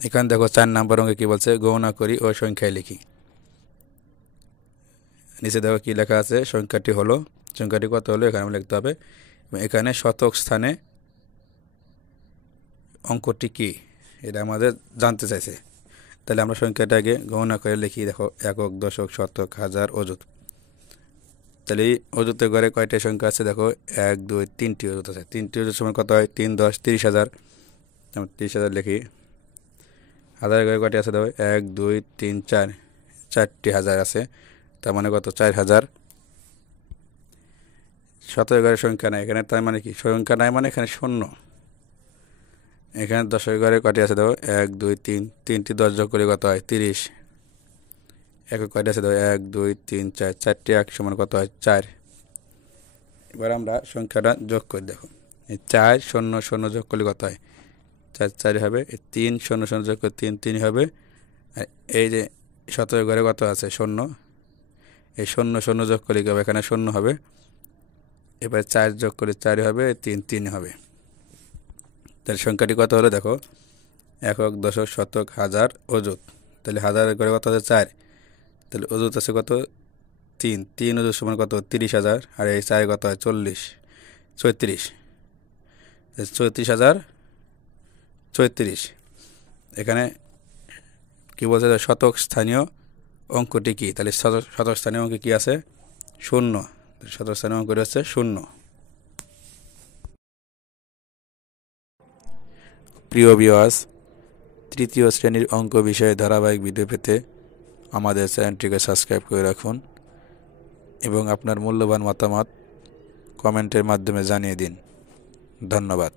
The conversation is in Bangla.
এখানে দেখো 4 নম্বর অঙ্কে কি বলছে, গণনা করি ও সংখ্যায় লিখি। নিচে দেখো কি লেখা আছে, সংখ্যাটি কত হলো এখানে লিখতে হবে। এখানে শতক স্থানে অঙ্কটি কি এটা আমাদের জানতে চাইছে। তাহলে আমরা সংখ্যাটা আগে গণনা করে লিখি। দেখো একক, দশক, শতক, হাজার, অযুত। তাহলে এই অযুতের ঘরে কয়টা সংখ্যা আছে দেখো, 1 2 3টি অযুত আছে। 3টি অযুত সমান কত হয়, 3 10 30,000। আমরা 30,000 লিখি। হাজারের ঘরে কয়টি আছে দেখো, 1 2 3 4, 4টি হাজার আছে, তার মানে কত, 4,000। শতকের ঘরে সংখ্যা নাই এখানে, তার মানে কি, সংখ্যা নাই মানে এখানে শূন্য। এখানে দশের ঘরে কয়টি আছে দেখো, 1 2 3, 3টি 10 যোগ করে কত হয়, 30। একক কয়টি আছে দেখো, 1 2 3 4, 4টি 1 সমান কত হয়, 4। এবার আমরা সংখ্যাটা যোগ করে দেখো, এই 4 শূন্য শূন্য যোগ করলে কত হয়, 4 4 হবে। এই 3 শূন্য শূন্য যোগ করে 3 3 হবে। আর এই যে শতকের ঘরে কত আছে, শূন্য, এই শূন্য শূন্য যোগ করলে কি হবে, এখানে শূন্য হবে। এবার 4 যোগ করে 4 হবে, 3 3 হবে। তাহলে সংখ্যাটি কত হলো দেখো, একক, দশক, শতক, হাজার, অযুত। তাহলে হাজারের ঘরে কত আছে, 4। তাহলে অযুত আছে কত, 3। 3 অযুত সমান কত, 30,000। আর এই 4 কত হয়, 34 34,000 34। এখানে কি বলছে, শতক স্থানীয় অঙ্কটি কি, তাহলে শতক স্থানীয় অঙ্ক কি আছে, শূন্য। শতক স্থানীয় অঙ্কটি হচ্ছে শূন্য। প্রিয় ভিউয়ার্স, তৃতীয় শ্রেণীর অঙ্ক বিষয়ে ধারাবাহিক ভিডিও পেতে আমাদের চ্যানেলটিকে সাবস্ক্রাইব করে রাখুন এবং আপনার মূল্যবান মতামত কমেন্টের মাধ্যমে জানিয়ে দিন। ধন্যবাদ।